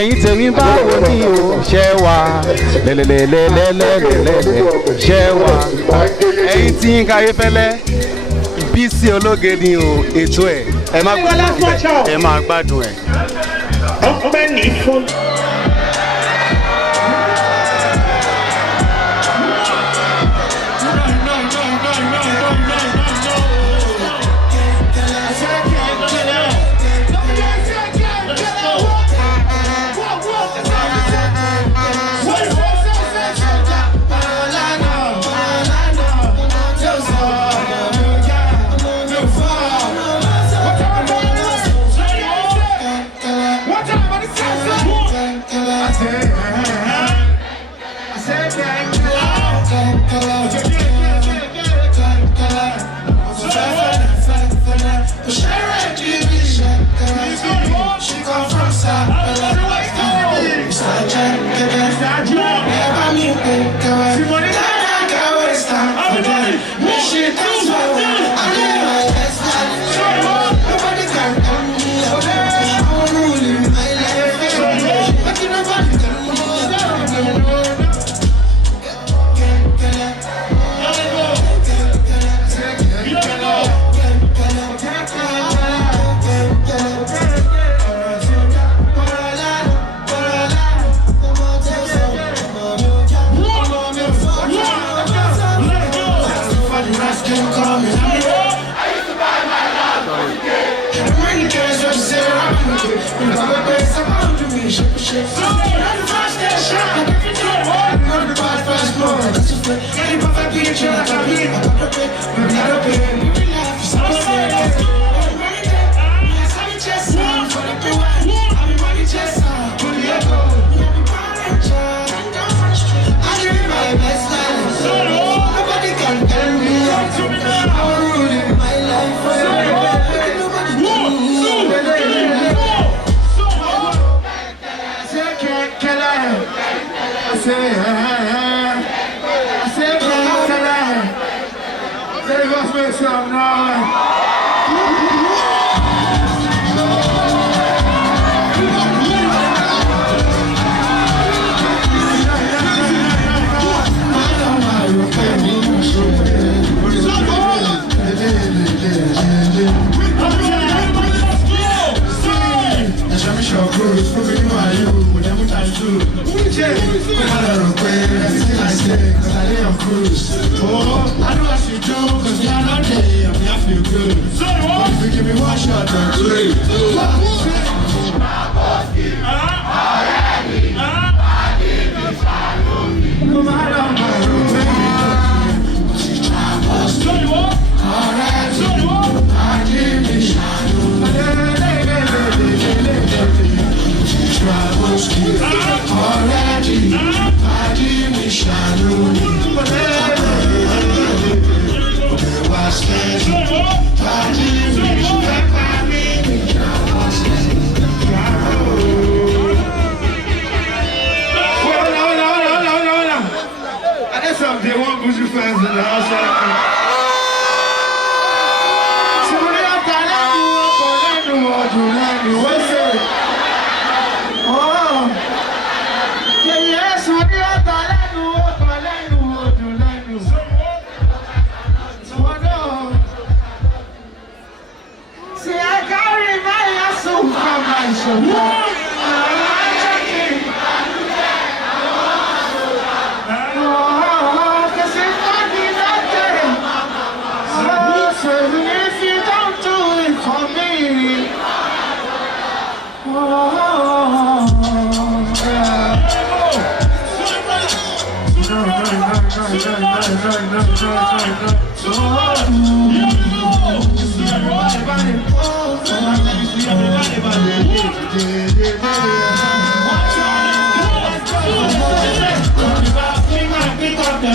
ẹ̀yin tèmi báwo ni o ṣẹ́ wa lẹ́lẹ́lẹ́lẹ́lẹ́lẹ́lẹ́ ṣẹ́ wa ẹ̀yin tí Yínká Ayéfẹ́lẹ́ Bísí Ológe ni o ètò ẹ̀ ẹ máa gbádùn ẹ̀. ọpẹ́ ní fún.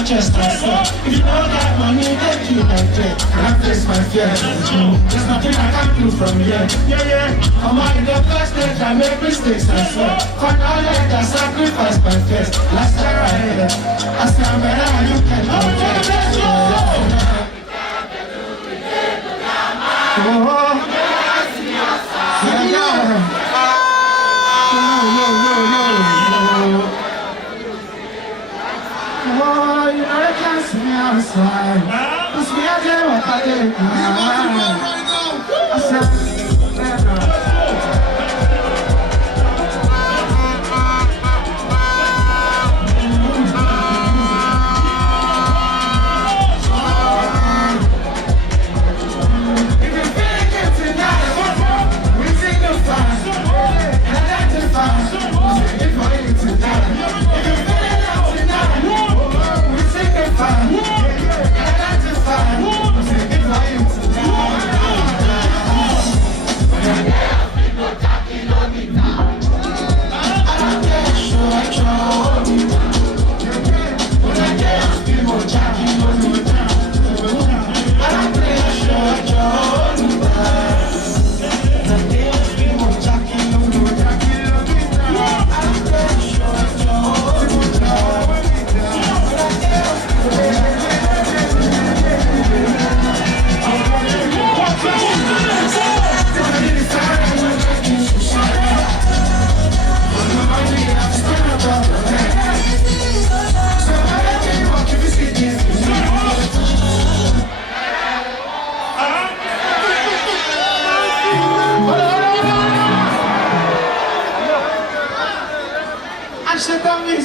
If you don't got money, take you like that. And I face my fears. There's nothing I can do from here. I'm on the first stage, I make mistakes, I swear. For knowledge, I sacrifice my face. Last year I had it. I stand better, you can do it.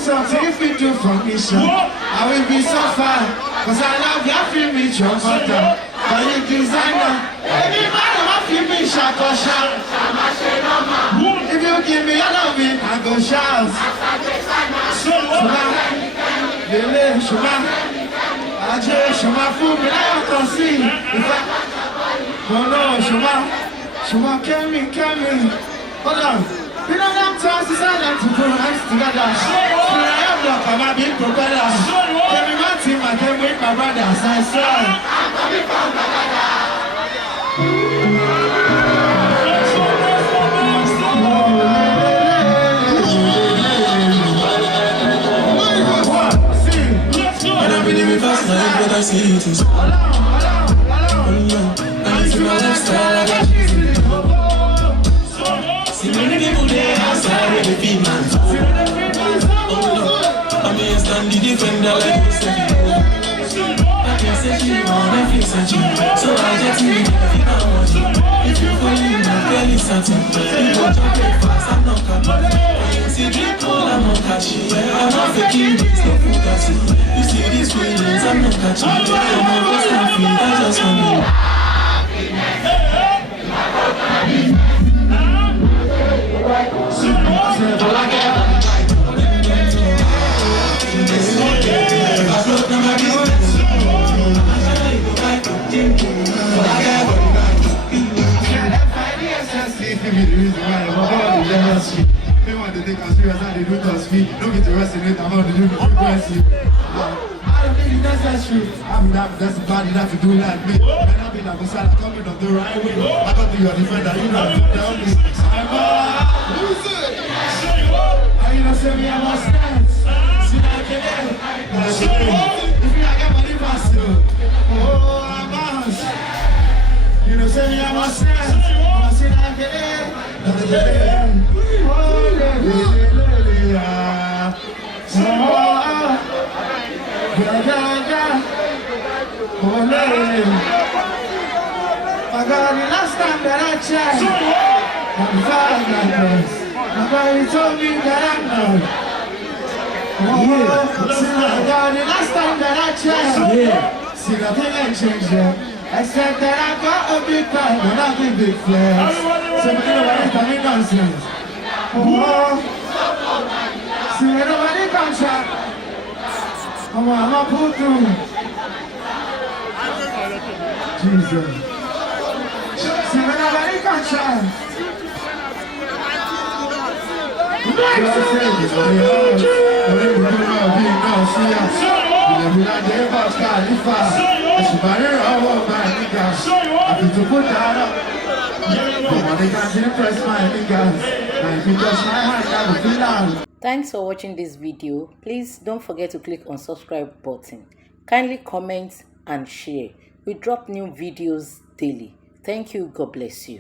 Something if we do for me, sure, I will be so fine. Cause I love you, feel me, your mother. But you designer, every man I feel me, shout or shout. If you give me your loving, I go shout. Shuma, Lele, Shuma, Ajay, Shuma, fool me, I can see. Oh no, Shuma, kill me. Hold on. We don't have chances to put hands together. I am not a big propeller. Tell me my team, I can win my brothers. I saw. I believe it fast life, but I see it is. I see my lifestyle, I got you. See many people there outside with the feet man. I'm here stand the defender like this. I can't say she wanna fix a cheap. So I just need to get out. If you fall in my belly satin, people jump it fast, I'm not coming. See drink cold, I'm not catching. I'm not faking this, no food that's it. You see these feelings, I'm not catching. I'm always happy, I just want to. They want to take us serious and they do us feet. Don't get arrested with I'm on the new frequency. I don't think it's necessary. I mean, that's the body that to do like me. And I mean, I'm beside coming up the right way. I got to be your defender, you know, down me. I'm lose it. How you not say me I'm a stance? See that again? If you like I'm a live myself. Oh, I'm a you know, say me I'm a stance. See that again? I got the last time that I checked, I'm fine like this. Nobody told me that I'm not. I got the last time that I checked, see nothing ain't changed yet. Except that I got a big bag and I think big flares. So nobody tell me nonsense. See when nobody contract, I'm a pull through. Jesus. See when nobody contract. Thanks for watching this video. Please don't forget to click on subscribe button. Kindly comment and share. We drop new videos daily. Thank you. God bless you.